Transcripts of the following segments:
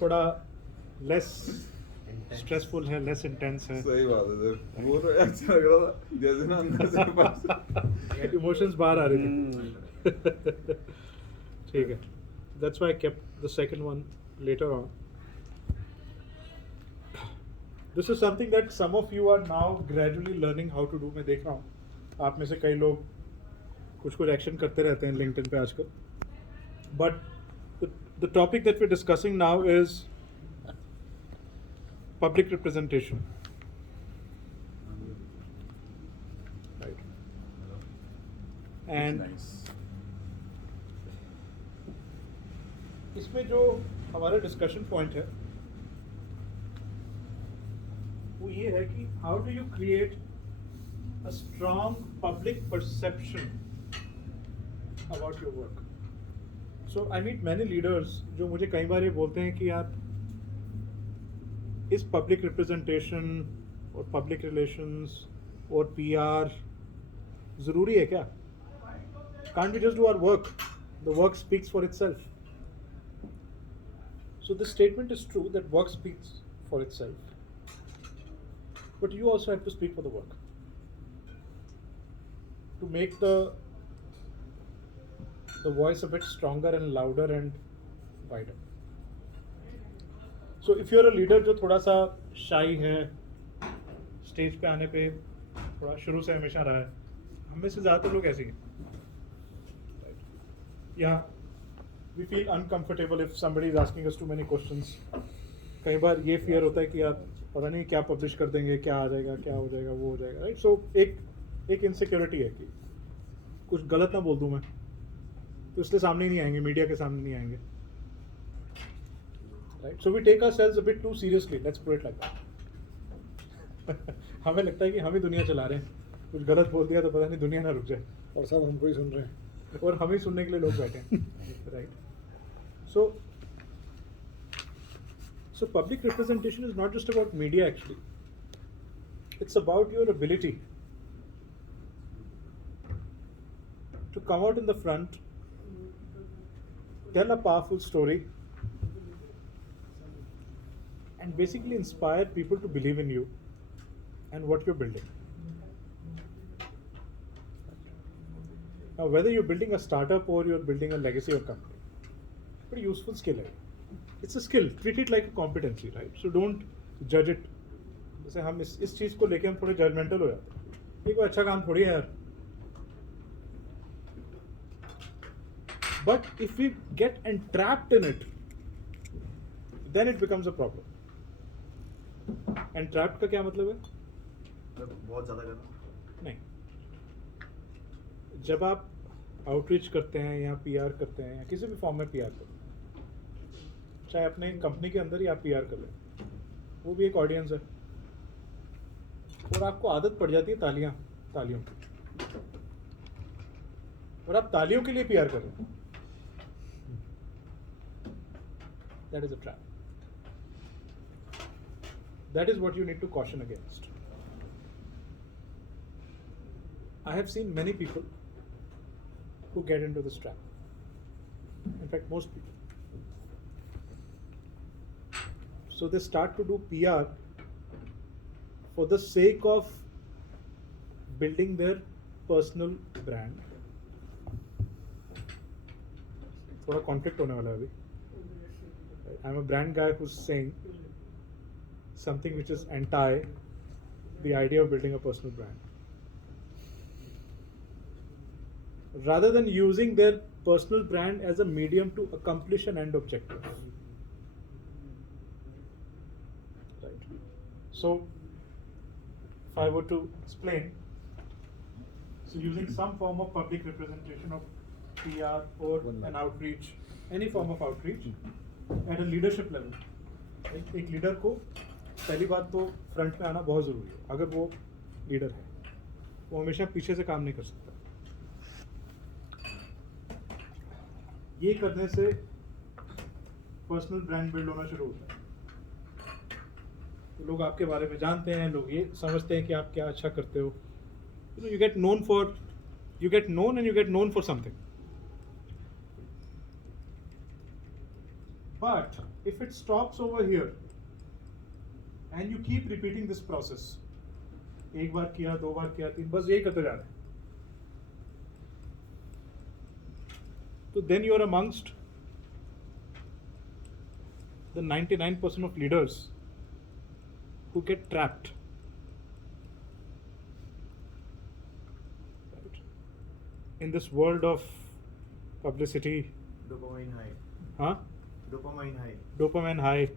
थोड़ा less stressful है, less intense है. सही बात है सर, वो तो अच्छा लग रहा था जैसे ना अंदर से बस इमोशंस बाहर आ रहे थे. ठीक है. That's why I kept the second one later on. This is something that some of you are now gradually learning how to do. मैं देख रहा हूँ आप में से कई लोग कुछ एक्शन करते रहते हैं LinkedIn पे आजकल. But the topic that we're discussing now is public representation. Right. And इसमें जो हमारा डिस्कशन पॉइंट है वो ये है कि how do you create a strong public perception about your work. So I meet many leaders जो मुझे कई बार ये बोलते हैं कि यार इस पब्लिक रिप्रेजेंटेशन और पब्लिक रिलेशंस और PR ज़रूरी है क्या? Can't we just do our work? The work speaks for itself. So this statement is true that work speaks for itself. But you also have to speak for the work. To make the voice a bit stronger and louder and wider. So if you're a leader जो थोड़ा सा shy है, stage पे आने पे थोड़ा शुरू से हमेशा रहा है, हम में से ज़्यादातर लोग ऐसे हैं. Yeah, we feel uncomfortable if somebody is asking us too many questions. कई बार ये fear होता है कि यार पता नहीं क्या publish कर देंगे, क्या आ जाएगा, क्या हो जाएगा, वो हो जाएगा, right? So एक insecurity है कि कुछ गलत ना बोल दूँ मैं, तो इसलिए सामने नहीं आएंगे, मीडिया के सामने नहीं आएंगे, right? So we take ourselves a bit too seriously. Let's put it like that. हमें लगता है कि हम ही दुनिया चला रहे हैं, कुछ गलत बोल दिया तो पता नहीं दुनिया ना रुक जाए और सब हमको ही सुन रहे हैं और हमें सुनने के लिए लोग बैठे हैं. Right. So public representation is not just about media actually. It's about your ability to come out in the front, tell a powerful story and basically inspire people to believe in you and what you're building. Now, whether you're building a startup or you're building a legacy of company, pretty useful skill. It's a skill. Treat it like a competency, right? So don't judge it. जैसे हम इस चीज़ को लेके हम थोड़े judgmental हो जाते हैं. ये कोई अच्छा काम थोड़ी है यार. But if we get entrapped in it, then it becomes a problem. Entrapped का क्या मतलब है? बहुत ज़्यादा करना नहीं. जब आप आउटरीच करते हैं या PR करते हैं या किसी भी फॉर्म में PR करते हैं, चाहे अपने कंपनी के अंदर ही आप PR कर लें, वो भी एक ऑडियंस है और आपको आदत पड़ जाती है तालियों की, और आप तालियों के लिए PR कर रहे हैं. That is a trap. That is what you need to caution against. I have seen many people who get into this trap. In fact, most people. So they start to do PR for the sake of building their personal brand. थोड़ा conflict होने वाला है अभी. I'm a brand guy who's saying something which is anti the idea of building a personal brand. Rather than using their personal brand as a medium to accomplish an end objective. Right. So, if I were to explain, so using some form of public representation of PR or an outreach, any form of outreach at a leadership level. एक leader को पहली बात तो front में आना बहुत ज़रूरी है. अगर वो लीडर है, वो हमेशा पीछे से काम नहीं कर सकता. ये करने से पर्सनल ब्रांड बिल्ड होना शुरू होता है. तो लोग आपके बारे में जानते हैं, लोग ये समझते हैं कि आप क्या अच्छा करते हो. You get known and you get known for something. But if it stops over here and you keep repeating this process, एक बार किया, दो बार किया, तीन, बस यही करते जा रहे हैं, तो then you are amongst the 99% of leaders who get trapped. Right. In this world of publicity, Dopamine high. huh? Dopamine high. Dopamine high.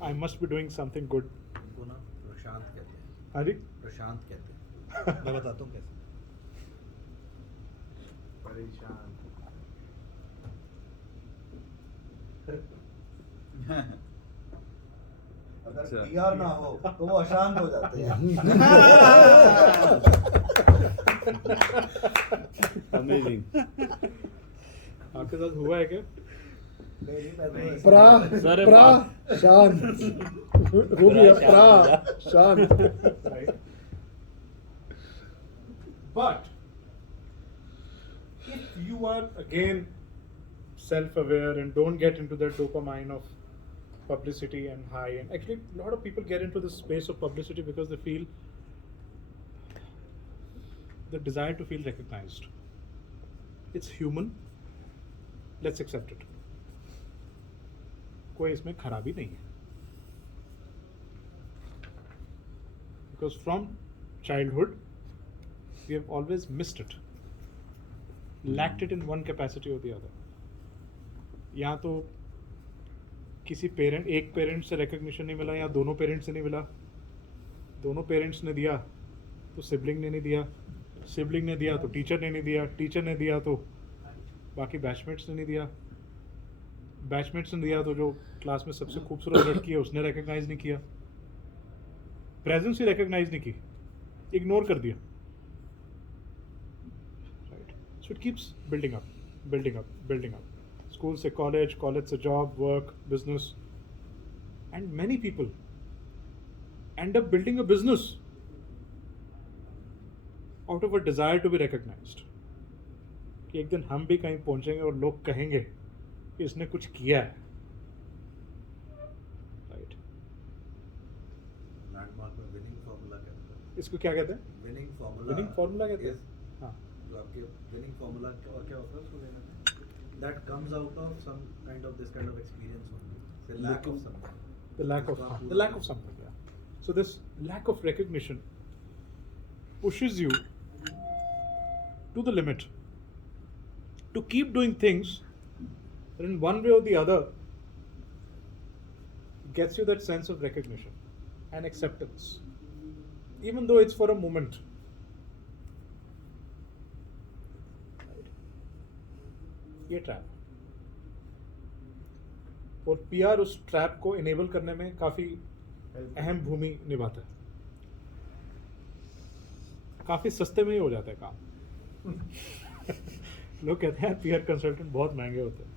I must be doing something good. उनको ना प्रशांत कहते हैं, हाँ जी? प्रशांत कहते हैं। मैं बताता हूँ कैसे। परेशान। अगर अच्छा। PR ना हो तो वो अशांत हो जाते हैं। अमेजिंग। आपके साथ हुआ है क्या? शांत हो गया, शांत। Right. But if you are again self-aware and don't get into that dopamine of publicity and high, and actually a lot of people get into this space of publicity because they feel the desire to feel recognized. It's human. Let's accept it. कोई इसमें खराबी नहीं है. Because from childhood, we have always missed it, lacked it in one capacity or the other. या तो किसी parent, एक parent से रिकग्निशन नहीं मिला, या दोनों पेरेंट्स से नहीं मिला, दोनों पेरेंट्स ने दिया तो सिबलिंग ने नहीं दिया, सिबलिंग ने दिया तो टीचर ने नहीं दिया, टीचर ने दिया तो बाकी बैचमेट्स ने नहीं दिया, बैचमेट्स ने दिया तो जो क्लास में सबसे खूबसूरत लड़की है उसने रिकग्नाइज नहीं किया, प्रेजेंस ही रिकग्नाइज नहीं की, इग्नोर कर दिया. Right, so it keeps building up, building up, building up. School से college, college से job, work, business, and many people end up building a business out of a desire to be recognized. कि एक दिन हम भी कहीं पहुंचेंगे और लोग कहेंगे कि इसने कुछ किया है. Right. लैंडमार्क में विनिंग फार्मूला कहते हैं। इसको क्या कहते हैं? Winning formula. Winning formula कहते हैं? Yes. हाँ. जो आपके विनिंग फार्मूला क्या होता है उसको लेना है। That comes out of some kind of this kind of experience only. The lack of something. The lack of something. Yeah. So this lack of recognition pushes you to the limit to keep doing things that in one way or the other gets you that sense of recognition and acceptance, even though it's for a moment. ये trap, और PR उस trap को enable करने में काफ़ी अहम भूमि निभाता है. काफ़ी सस्ते में ही हो जाता है काम. लोग कहते हैं पीआर कंसल्टेंट बहुत महंगे होते हैं.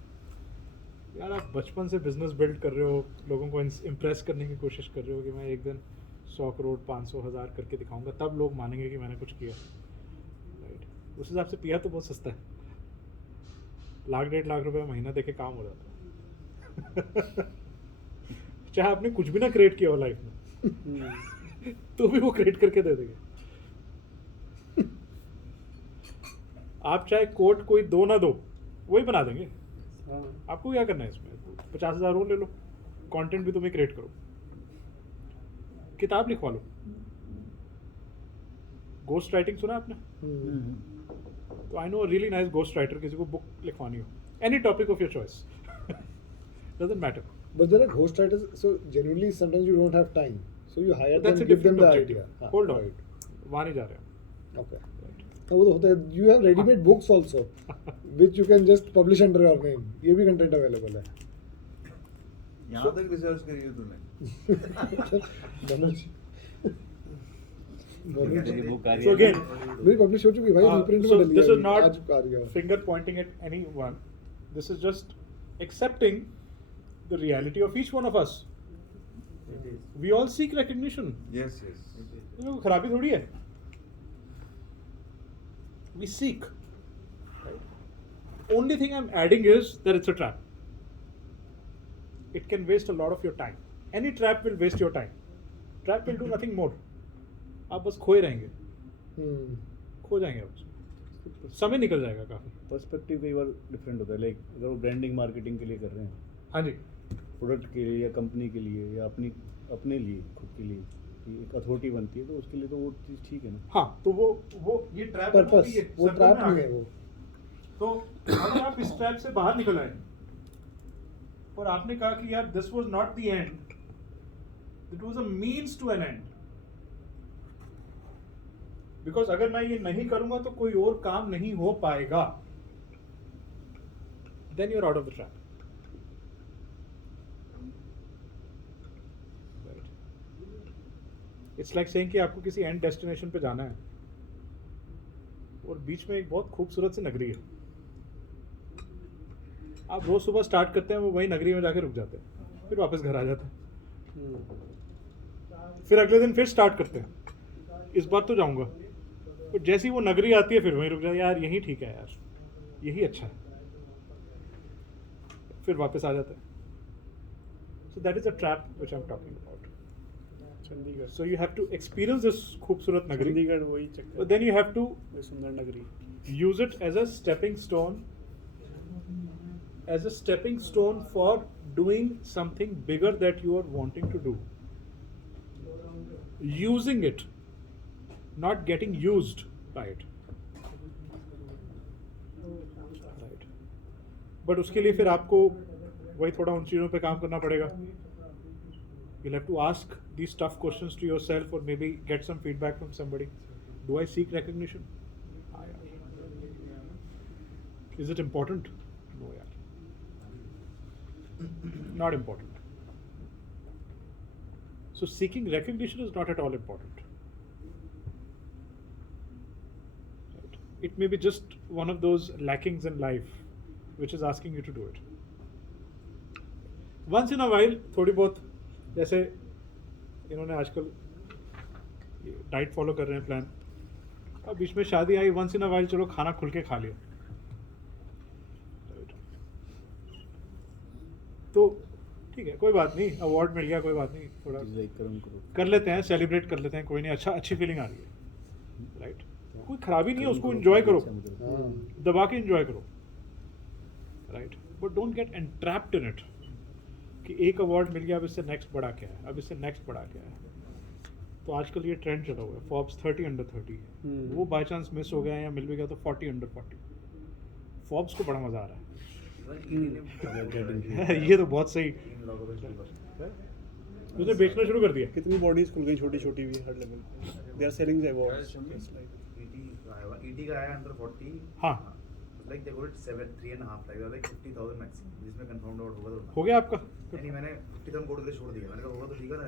यार आप बचपन से बिजनेस बिल्ड कर रहे हो, लोगों को इम्प्रेस करने की कोशिश कर रहे हो कि मैं एक दिन 100 करोड़ 500,000 करके दिखाऊंगा, तब लोग मानेंगे कि मैंने कुछ किया. राइट, उस हिसाब से पीआर तो बहुत सस्ता है. 1,00,000-1.5 लाख रुपए महीना देके काम हो जाता है. चाहे आपने कुछ भी ना क्रिएट किया हो लाइफ में, तो भी वो क्रिएट करके दे देंगे. आप चाहे कोट कोई दो ना दो, वही बना देंगे. आपको क्या करना है इसमें? 50,000 और ले लो, कंटेंट भी तुम्हें क्रिएट करो, किताब लिखवा लो. गोस्ट राइटिंग सुना आपने? तो I know a really nice ghost writer, किसी को बुक लिखवानी हो, any topic of your choice, doesn't matter. But there are ghost writers, so genuinely sometimes you don't have time, so you hire That's them, a give them different the objective. idea. Hold on, Right. वहाँ नहीं जा रहे हम. Okay. हाँ, वो तो होता है. You have ready-made books also, which you can just publish under your name. ये भी content available है. यहाँ तक रिसर्च करी है तूने? मनोज. So again, मेरी publish हो चुकी है भाई, reprint so में डली this है is अभी, not आज आ गया. finger pointing at anyone. This is just accepting the reality of each one of us. It is. We all seek recognition. Yes, yes. इसमें कोई खराबी थोड़ी है. We seek. Right? Only thing I'm adding is that it's a trap. it can waste a lot of your time. Any trap will waste your time. Trap will do nothing more. आप बस खोए रहेंगे, खो जाएंगे आप उसमें। समय निकल जाएगा काफ़ी। पर्सपेक्टिव कई बार डिफरेंट होता है, लाइक अगर वो ब्रांडिंग मार्केटिंग के लिए कर रहे हैं, हाँ जी, प्रोडक्ट के लिए या कंपनी के लिए या अपने लिए खुद के लिए कि एक अथॉरिटी बनती है, तो उसके लिए तो वो चीज़ ठीक है ना। हाँ, तो वो ये ट्रैप पर्पस, वो ट्रैप नहीं है वो। तो अगर आप इस ट्रैप से बाहर निकल आए और आपने कहा कि यार this was not the end, it was a means to an end, because अगर मैं ये नहीं करूंगा तो कोई और काम नहीं हो पाएगा, then you are out of the trap. It's like saying कि आपको किसी एंड डेस्टिनेशन पे जाना है और बीच में एक बहुत खूबसूरत सी नगरी है, आप रोज सुबह स्टार्ट करते हैं, वो वही नगरी में जाके रुक जाते हैं, फिर वापस घर आ जाते हैं, फिर अगले दिन फिर स्टार्ट करते हैं, इस बार तो जाऊंगा, और जैसी वो नगरी आती है फिर वहीं रुक जाते हैं, यार यही ठीक है, यार यही अच्छा है, फिर वापस आ जाते हैं। So that is a trap which I am talking about. Chandigarh, So you have to experience this खूबसूरत नगरी, चंडीगढ़ वही चक्कर, but then you have to वही सुंदर नगरी। use it as a stepping stone, for doing something bigger that you are wanting to do. Using it, not getting used by it. Right. But उसके लिए फिर आपको वही थोड़ा उन चीज़ों पे काम करना पड़ेगा. You'll have to ask these tough questions to yourself, or maybe get some feedback from somebody. Do I seek recognition? Is it important? No, yaar. Not important. So seeking recognition is not at all important. Right. It may be just one of those lackings in life which is asking you to do it. Once in a while, थोड़ी बहुत, जैसे इन्होंने आजकल diet follow कर रहे हैं, plan, अब बीच में शादी आई, वंस इन अ वाइल चलो खाना खुल के खा लिया, तो ठीक है, कोई बात नहीं, अवार्ड मिल गया, कोई बात नहीं, थोड़ा कर लेते हैं, सेलिब्रेट कर लेते हैं, कोई नहीं, अच्छा, अच्छी फीलिंग आ रही है, राइट, कोई खराबी नहीं है, उसको एंजॉय करो, दबा के एंजॉय करो, right, but don't get entrapped in it कि एक अवार्ड मिल गया, अब इससे नेक्स्ट बड़ा क्या है, अब इससे नेक्स्ट बड़ा क्या है। तो आजकल ये ट्रेंड चला हुआ है, फॉर्ब्स 30 अंडर 30, वो बाय चांस मिस हो गया या मिल भी गया तो 40 अंडर 40। फॉर्ब्स को बड़ा मजा आ रहा है ये तो बहुत सही, उसने बेचना शुरू कर दिया। कितनी बॉडीज खुल गई छोटी छोटी भी हर level, they are selling the awards. ET का आया अंडर 40, हाँ, like they got 3.5 like 50,000 maximum, जिसमें कंफर्म्ड आउट होगा तो हो गया आपका। नहीं, मैंने 50,000 कोड के लिए छोड़ दिया, मैंने कहा होगा तो ठीक है ना,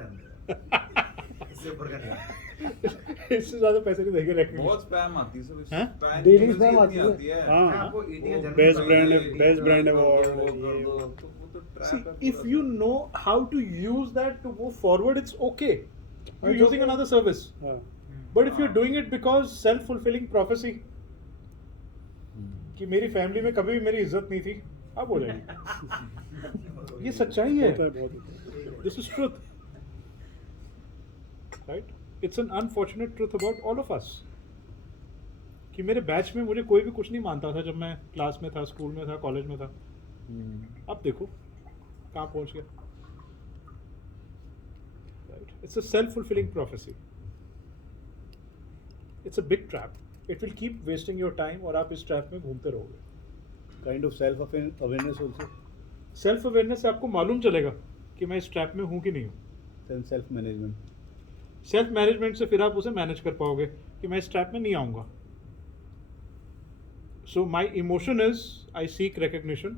इससे ऊपर का नहीं। इससे ज्यादा पैसे नहीं देंगे रैंकिंग। बहुत स्पैम आती है सब, हैं? स्पैम Daily spam आती है। है। हाँ, मैं आपको ईटी का बेस्ट ब्रांड कर अवार्ड, दो, ये वो वो। तो वो तो See, trap है if पूरा। you know how to use that to move forward, it's okay. You're using another service. हाँ, But if you're doing it because self-fulfilling prophecy, कि मेरी फैमिली में कभी भी मेरी इज्जत नहीं थी, अब हो जाएगी। ये सच्चाई है। होता है बहुत। This is truth. Right? It's an unfortunate truth about all of us. कि मेरे बैच में मुझे कोई भी कुछ नहीं मानता था जब मैं क्लास में था, स्कूल में था, कॉलेज में था। अब देखो कहाँ पहुँच गया। Right? It's a self-fulfilling prophecy. It's a big trap. It will keep wasting your time और आप इस ट्रैप में घूमते रहोगे। Kind of self awareness also, self awareness से आपको मालूम चलेगा कि मैं इस ट्रैप में हूँ कि नहीं हूँ। Then self management, self management से फिर आप उसे मैनेज कर पाओगे कि मैं इस ट्रैप में नहीं आऊँगा। So my emotion is I seek recognition,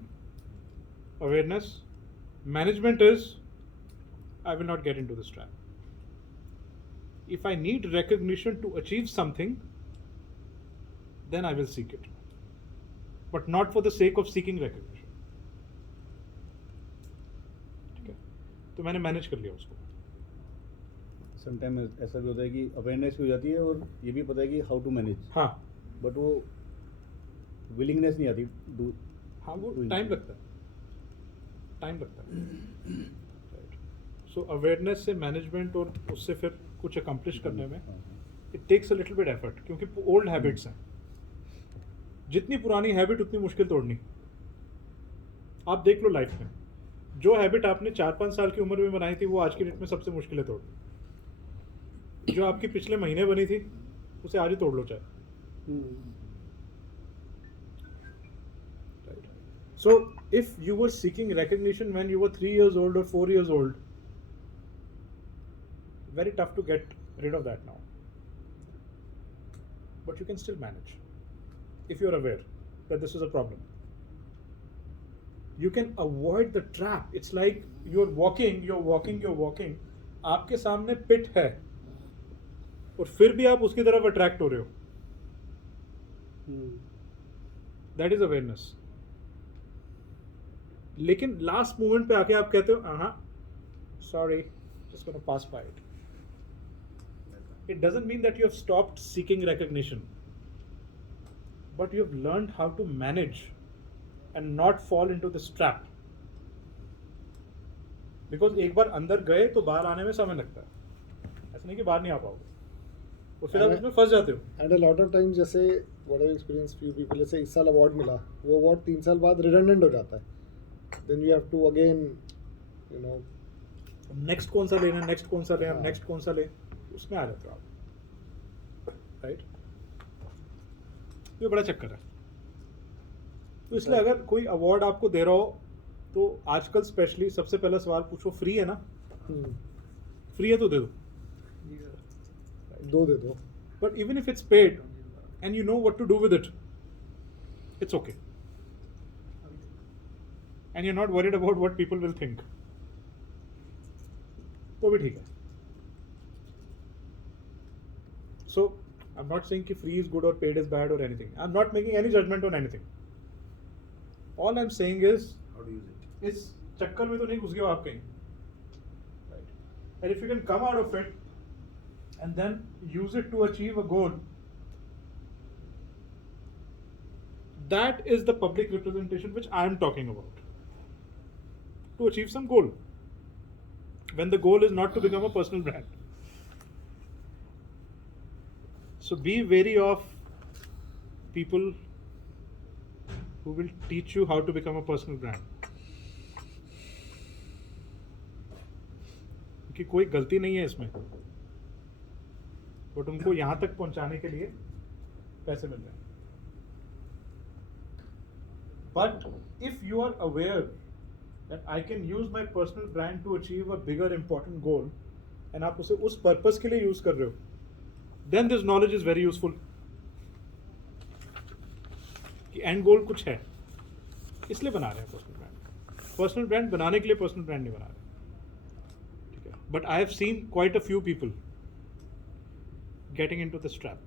awareness, management is I will not get into this trap. If I need recognition to achieve something, then I will seek it, but not for the sake of seeking recognition. ठीक है, तो मैंने manage कर लिया उसको। Sometime ऐसा भी होता है कि अवेयरनेस भी हो जाती है और ये भी पता है कि हाउ टू मैनेज, हाँ बट वो विलिंगनेस नहीं आती डू। हाँ, वो टाइम लगता है। टाइम लगता है। सो अवेयरनेस से मैनेजमेंट और उससे फिर कुछ अकम्प्लिश करने में it takes a little bit effort, क्योंकि ओल्ड हैबिट्स हैं। जितनी पुरानी हैबिट उतनी मुश्किल तोड़नी। आप देख लो लाइफ में, जो हैबिट आपने 4-5 साल की उम्र में बनाई थी वो आज की डेट में सबसे मुश्किल है तोड़नी। जो आपकी पिछले महीने बनी थी उसे आज ही तोड़ लो चाहे। So if you were seeking recognition when you were 3 years old or 4 years old, very tough to get rid of that now. But you can still manage if you're aware that this is a problem. You can avoid the trap. It's like you're walking. आपके सामने पिट है और फिर भी आप उसकी तरफ attract हो रहे हो। That is awareness. लेकिन लास्ट मोमेंट पे आके आप कहते हो हाँ sorry, just gonna pass by it. It doesn't mean that you have stopped seeking recognition, but you have learned how to manage and not fall into this trap. Because एक बार अंदर गए तो बाहर आने में समय लगता है, ऐसा नहीं कि बाहर नहीं आ पाओगे, और फिर आप उसमें फंस जाते हो। And a lot of times जैसे what I experience few people, जैसे इस साल अवार्ड मिला, वो अवार्ड 3 साल बाद रिडंडेंट हो जाता है। Then you have to again you know next कौन सा लेना, नेक्स्ट कौन सा लेना, नेक्स्ट कौन सा ले, उसमें आ जाते हो आप, राइट। ये बड़ा चक्कर है। तो इसलिए अगर कोई अवार्ड आपको दे रहा हो तो आजकल स्पेशली सबसे पहला सवाल पूछो, फ्री है ना? फ्री है तो दे दो। दे दो। But even if it's paid and you know what to do with it, it's okay, and you are not worried about what people will think, तो भी ठीक है। So I am not saying कि फ्री इज गुड और paid is bad और anything. I am not making any judgement on anything. All I am saying is How to use it? इस चक्कर में तो नहीं घुस गए हो आप कहीं, and if you can come out of it and then use it to achieve a goal, that is the public representation which I am talking about. To achieve some goal, when the goal is not to become a personal brand. So be wary of people who will teach you how to become a personal brand. कि कोई गलती नहीं है इसमें, but उनको यहां तक पहुंचाने के लिए पैसे मिल रहे हैं। But if you are aware that I can use my personal brand to achieve a bigger important goal, and आप उसे उस पर्पस के लिए यूज कर रहे हो, then this knowledge is very useful. कि एंड गोल कुछ है, इसलिए बना रहे हैं पर्सनल ब्रांड। पर्सनल ब्रांड बनाने के लिए पर्सनल ब्रांड नहीं बना रहे। But I have seen quite a few people getting into this trap.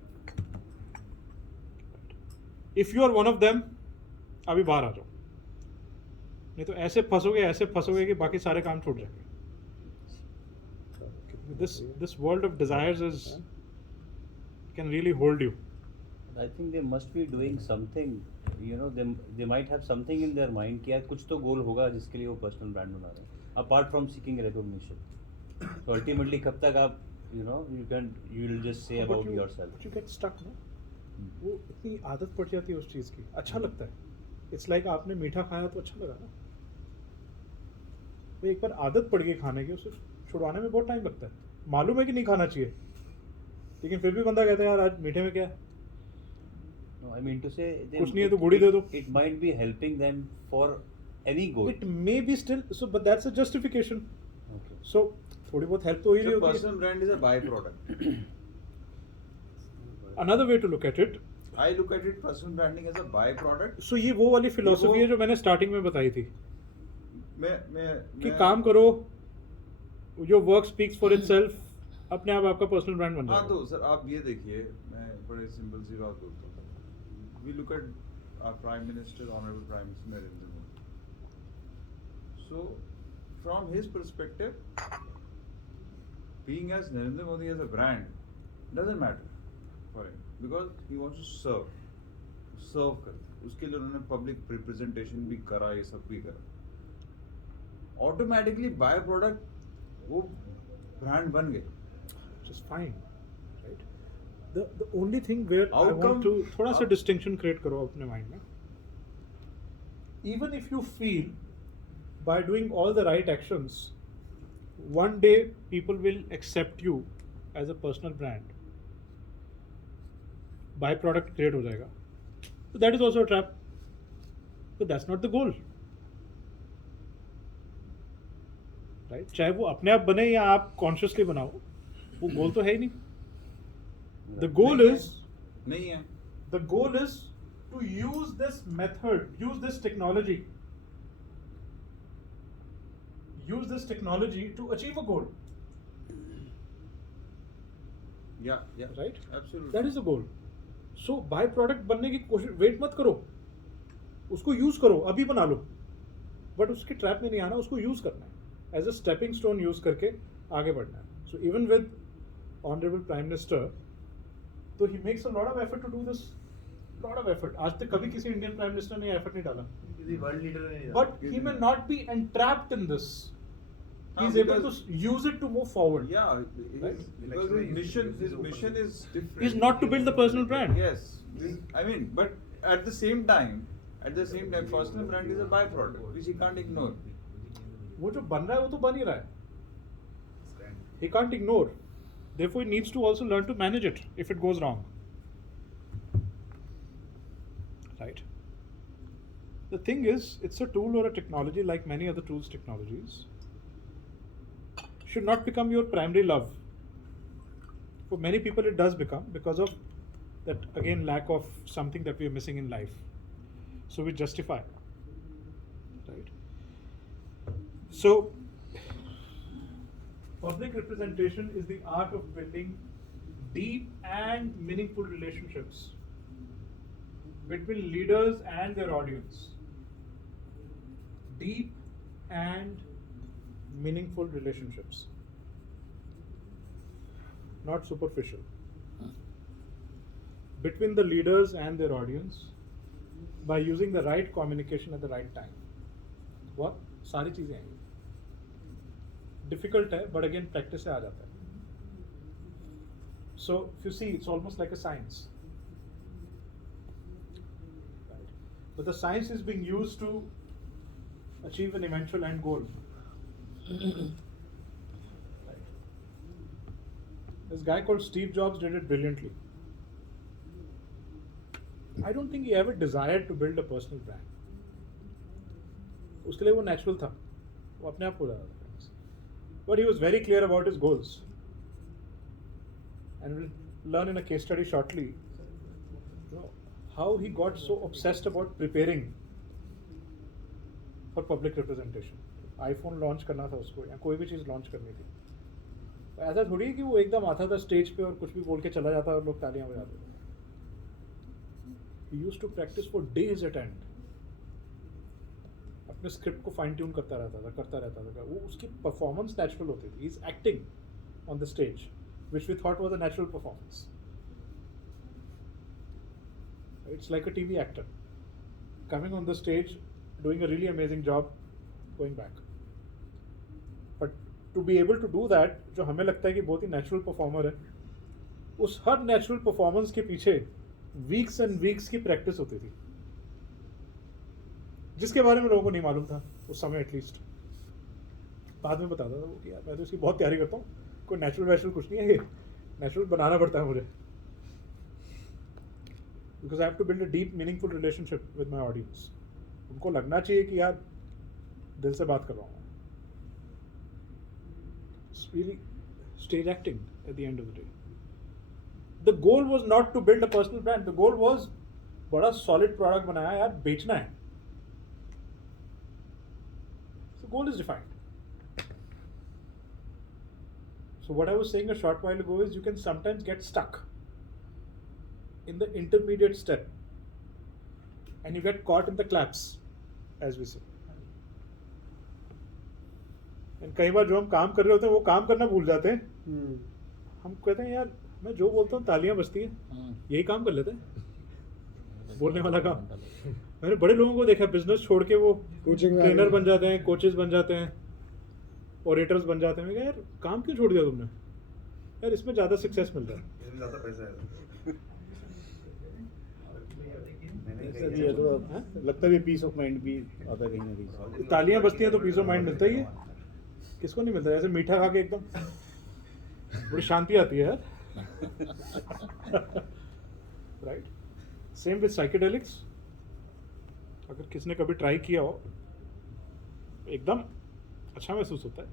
If you are one of them, अभी बाहर आ जाओ, नहीं तो ऐसे फंसोगे कि बाकी सारे काम छूट जाएंगे। This world of desires can really hold you. I think they must be doing something, you know, they might have something in their mind कि यार कुछ तो गोल होगा जिसके लिए वो पर्सनल ब्रांड बना रहे हैं, apart from seeking recognition. So ultimately कब तक आप you will just say about yourself. But you get stuck, no? वो इतनी आदत पड़ जाती है उस चीज़ की, अच्छा लगता है। It's like आपने मीठा खाया तो अच्छा लगा ना, वो एक बार आदत पड़ गई खाने की, उसे छुड़वाने में बहुत टाइम लगता है। मालूम है कि नहीं खाना चाहिए, लेकिन फिर भी बंदा कहता है यार आज मीठे में क्या है। No, I mean to say कुछ नहीं है तो गुड़ी दे दो। It might be helping them for any goal. It may be still so, but that's a justification. Okay. So थोड़ी बहुत हेल्प तो हो ही रही So होती है। personal brand is a byproduct. Another way to look at it, I look at it personal branding as a byproduct. so ये वो वाली फिलोसफी है जो मैंने स्टार्टिंग में बताई थी कि काम करो, your work speaks for itself, अपने आप आपका पर्सनल ब्रांड बन हाँ जाएगा। तो सर आप ये देखिए, मैं बड़े सिंपल सी बात बोलता हूँ। We look at our Prime Minister, Honorable Prime Minister Narendra Modi. So from his perspective, being as Narendra Modi as a brand doesn't matter for him because he wants to serve करते, उसके लिए उन्होंने public representation भी करा, ये सब भी करा। ऑटोमेटिकली बाय प्रोडक्ट वो ब्रांड बन गए. which is fine, right? The only thing where I Outcome- want to थोड़ा सा distinction create करो अपने mind में. Even if you feel by doing all the right actions, one day people will accept you as a personal brand. By product create हो जाएगा. So that is also a trap. But that's not the goal. Right? चाहे वो अपने आप बने या आप consciously बनाओ, वो गोल तो है ही नहीं. The goal नहीं है. is नहीं है. the goal is to use this method, use this technology to achieve a goal. Yeah, Right? absolutely. That is the goal. So by product बनने की कोशिश, वेट मत करो, उसको यूज करो, अभी बना लो, बट उसके ट्रैप में नहीं आना, उसको यूज करना है as a stepping stone, use करके आगे बढ़ना है. So even with honourable prime minister, तो he makes a lot of effort to do this, lot of effort. आज तक कभी किसी इंडियन प्राइम मिनिस्टर ने एफर्ट नहीं डाला, किसी वर्ल्ड लीडर ने नहीं but he may not be entrapped in this. He is able to use it to move forward. Yeah, Right? because his mission is different. Is not to build the personal brand. Yes, I mean, but at the same time, personal brand is a byproduct which he can't ignore. वो जो बन रहा है वो तो बन ही रहा है. He can't ignore. Therefore, he needs to also learn to manage it if it goes wrong. Right? The thing is, it's a tool or a technology like many other tools, technologies. Should not become your primary love. For many people, it does become because of that, again, lack of something that we are missing in life. So we justify. Right? So, public representation is the art of building deep and meaningful relationships between leaders and their audience. Deep and meaningful relationships, not superficial, between the leaders and their audience by using the right communication at the right time. बहुत सारी चीजें हैं, difficult है, but again practice से आ जाता है. So if you see, it's almost like a science, right? But the science is being used to achieve an eventual end goal. Right. This guy called Steve Jobs did it brilliantly. I don't think he ever desired to build a personal brand. उसके लिए वो natural था, वो अपने आप हो रहा था. But he was very clear about his goals. And we'll learn in a case study shortly, you know, how he got so obsessed about preparing for public representation. IPhone launch करना था उसको, या कोई भी चीज़ लॉन्च करनी थी. ऐसा थोड़ी है कि वो एकदम आता था स्टेज पे और कुछ भी बोल के चला जाता और लोग तालियां बजाते थे. He used to practice for days at end. अपने स्क्रिप्ट को फाइन ट्यून करता रहता था. वो उसकी परफॉर्मेंस नेचुरल होती थी. He is acting on the stage, which we thought was a natural performance. It's like a TV actor coming on the stage, doing a really amazing job, going back. But to be able to do that, जो हमें लगता है कि बहुत ही natural performer है, उस हर natural performance के पीछे वीक्स एंड वीक्स की प्रैक्टिस होती थी, जिसके बारे में लोगों को नहीं मालूम था उस समय एटलीस्ट. बाद में बताता था वो कि यार मैं तो इसकी बहुत तैयारी करता हूँ, कोई नेचुरल कुछ नहीं है, ये नेचुरल बनाना पड़ता है मुझे, because I have to build a deep meaningful relationship with my audience. उनको लगना चाहिए कि यार दिल से बात कर रहा हूँ. It's really stage acting at the end of the day. The goal was not to build a personal brand. The goal was बड़ा solid product बनाया यार, बेचना है. So goal is defined. So what I was saying a short while ago is you can sometimes get stuck in the intermediate step and you get caught in the claps, as we say. And कई बार जो हम काम कर रहे होते हैं वो काम करना भूल जाते हैं. हम कहते हैं यार मैं जो बोलता हूँ तालियां बजती हैं, यही काम कर लेते हैं, बोलने वाला काम. मैंने बड़े लोगों को देखा बिजनेस छोड़ के वो कोचिंग ट्रेनर बन जाते हैं, कोचेस बन जाते हैं, ऑडिटर्स बन जाते हैं। मैं कहा, यार काम क्यों छोड़ दिया तुमने? यार इसमें ज़्यादा सक्सेस मिलता है। इसमें ज़्यादा पैसा है। मैंने ऐसा कही भी है है। थोड़ा, हाँ? लगता भी पीस ऑफ माइंड भी आता है कहीं ना कहीं। तालियां बजती हैं तो पीस ऑफ माइंड मिलता ही है। किसको नहीं मिलता? ऐसे मीठा खा के एकदम बड़ी शांति आती है यार। Right, same with psychedelics. अगर किसने कभी ट्राई किया हो, एकदम अच्छा महसूस होता है।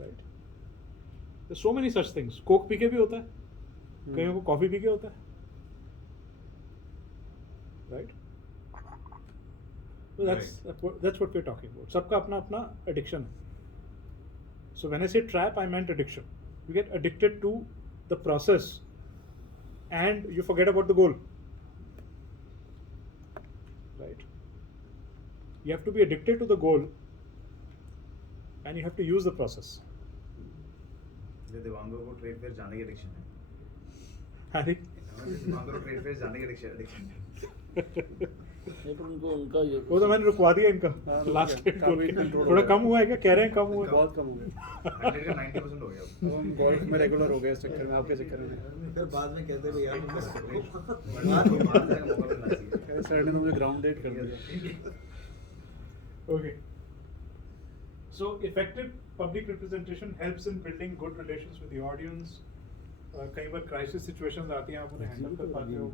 Right, so many such things. Coke P के भी होता है, कईयों को कॉफी पी के होता है। Right, so that's what we're talking about. सबका अपना अपना addiction है. So when I say trap, I meant addiction. You get addicted to the process and you forget about the goal. Right? You have to be addicted to the goal and you have to use the process. ये दिवांगों को trade fair जाने की addiction है। I think दिवांगों को trade fair जाने की addiction है। नहीं, पर उनको उनका ये वो तो मैंने रुकवा दिया इनका हाँ, लास्ट काफी टाइम। control हो थोड़ा गया। कम हुआ है क्या? कह रहे हैं कम हुआ है। बहुत कम हो गया। 100 का 90% हो गया अब। अब हम गोल्फ में रेगुलर हो गए इस चक्कर में, आपके चक्कर में। फिर बाद में कहते हैं यार तुम मिस कर रहे हो। बाहर जाने का मौका मिलना चाहिए। खैर, सर ने तो मुझे ग्राउंडेड कर दिया। Okay. So effective public representation helps in building good relations with the audience. कई बार क्राइसिस सिचुएशंस आती हैं, आप उन्हें हैंडल कर पाते हो,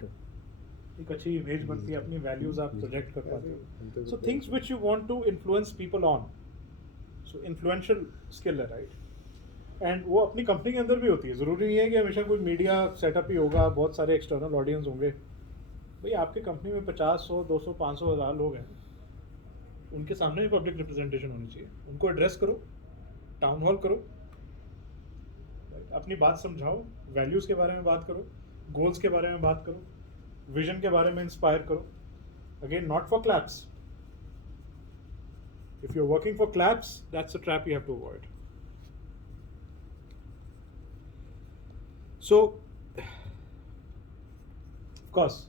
एक अच्छी इमेज बनती है, अपनी वैल्यूज आप प्रोजेक्ट कर पाते हो। So things which you want to influence people on, so influential skill है, राइट। एंड वो अपनी कंपनी के अंदर भी होती है। ज़रूरी नहीं है कि हमेशा कोई मीडिया सेटअप ही होगा, बहुत सारे एक्सटर्नल ऑडियंस होंगे। भाई आपकी कंपनी में 50, 100, 200, 500, 1000 लोग हैं, उनके सामने भी पब्लिक रिप्रेजेंटेशन होनी चाहिए। उनको एड्रेस करो, टाउन हॉल करो, अपनी बात समझाओ, वैल्यूज़ के बारे में बात करो, गोल्स के बारे में बात करो, विजन के बारे में इंस्पायर करो। Again, not for claps. If you are working for claps, that's a trap you have to avoid. So of course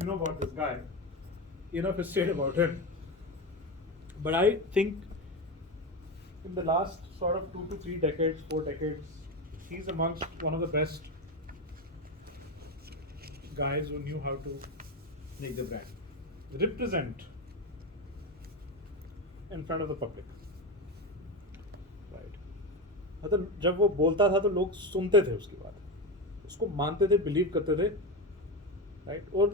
you know about this guy, enough is said about him, but I think in the last sort of 2 to 3 decades, 4 decades, he's amongst one of the best guys who knew how to make the brand, represent in front of the public, right? मतलब जब वो बोलता था तो लोग सुनते थे, उसकी बात उसको मानते थे, बिलीव करते थे, राइट। और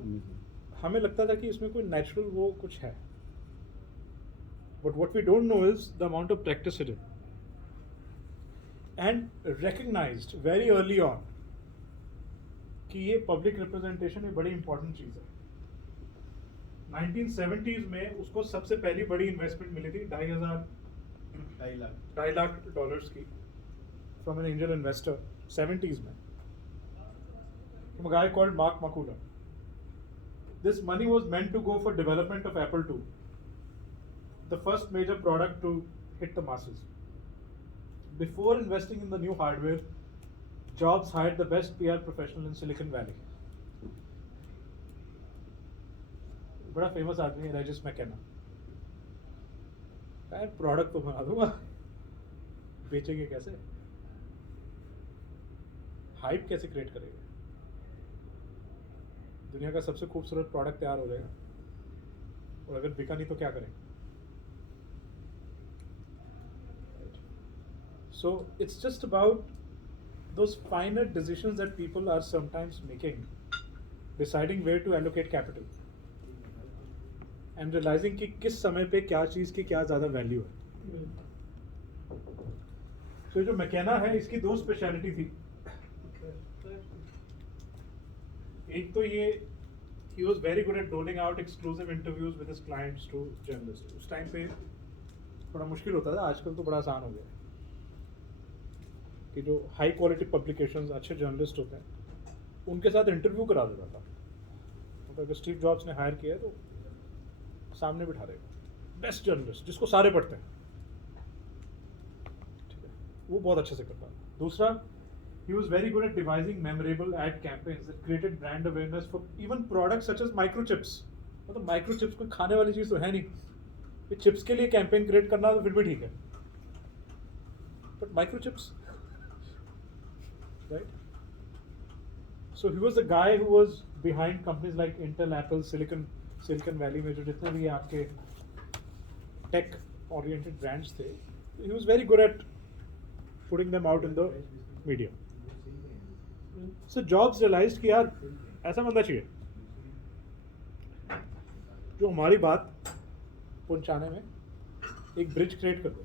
हमें लगता था कि इसमें कोई नेचुरल वो कुछ है, but what we don't know is the amount of practice it and recognised very early on कि ये पब्लिक रिप्रेजेंटेशन एक बड़ी इंपॉर्टेंट चीज़ है। 1970s में उसको सबसे पहली बड़ी इन्वेस्टमेंट मिली थी $2.5 लाख की from an angel investor 70s में, from a guy called Mark Makula. This money was meant to go for development of Apple II, the first major product to hit the masses. Before investing in the new hardware, Jobs hired the best PR professional in Silicon Valley. बड़ा famous आदमी है रेजिस McKenna. यार product तो बना दूंगा, बेचेंगे कैसे, hype कैसे क्रिएट करेंगे, दुनिया का सबसे खूबसूरत प्रोडक्ट तैयार हो जाएगा और अगर बिका नहीं तो क्या करेंगे। So it's just about those finer decisions that people are sometimes making, deciding where to allocate capital and realizing कि किस समय पे क्या चीज़ की क्या ज़्यादा वैल्यू है। तो जो मैकेना है इसकी दो स्पेशलिटी थी। एक तो ये he was very good at doling out exclusive interviews with his clients to journalists. उस टाइम पे थोड़ा मुश्किल होता था, आजकल तो बड़ा आसान हो गया कि जो हाई क्वालिटी पब्लिकेशंस, अच्छे जर्नलिस्ट होते हैं, उनके साथ इंटरव्यू करा देता था। मतलब अगर स्टीव जॉब्स ने हायर किया है तो सामने बिठा देगा बेस्ट जर्नलिस्ट जिसको सारे पढ़ते हैं, ठीक है, वो बहुत अच्छे से करता था। दूसरा, he was very good at devising memorable ad campaigns that created brand awareness for even products such as microchips. मतलब microchips कोई खाने वाली चीज़ तो है नहीं, चिप्स के लिए कैंपेन क्रिएट करना तो फिर भी ठीक है, but micro chips, right? So he was the guy who was behind companies like Intel, Apple, Silicon Valley में जो जितने भी आपके टेक ओरिएंटेड ब्रांड्स थे, he was very good at putting them out in the media. So Jobs realised कि यार ऐसा बंदा चाहिए जो हमारी बात पहुंचाने में एक ब्रिज क्रिएट कर दे.